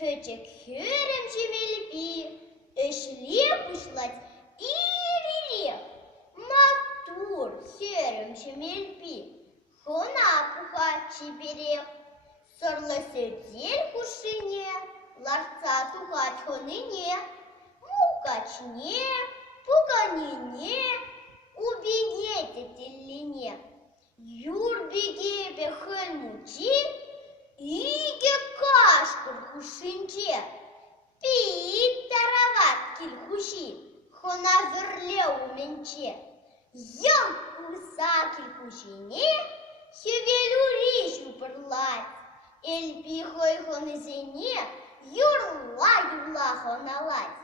Köçek hürüm cimilbi, eşli puşlat iriri. Матур херем чемельпи, хона пуха чибери, сорло седель кушине, ларца тухать хоныне, мукачне, пуганине, убегете телине, юрбеге бехель мучи, иге кашкур хушинче, пиит тарават киль хуши, хона верле уменче. Ям кусакель кушине, хевелю речью перлать, эльпи хой хонезене, юрла хоналать.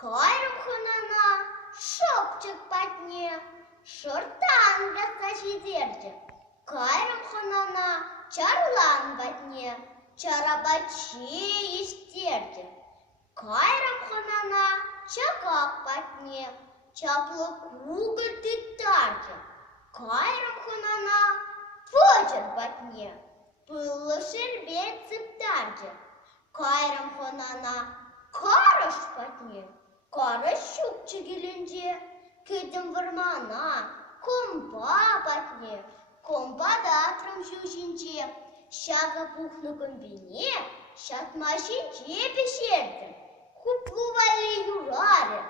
Кайрым хонана, шопчик потне, шортан гасачи держи. Кайрым хонана, чарлан ватне, чарабачи истерди. Кайрым хонана, чакак потне, чапло куголь ты тарже, кайрым хонана, почер батне, пылло шербет цептарже, кайрым хонана, карыш батне, карыш щукче геленже, кедім вармана, комба батне, комба датрым жужинже, шага пухну комбине, шатмашинче пешердім, хуплували юраре,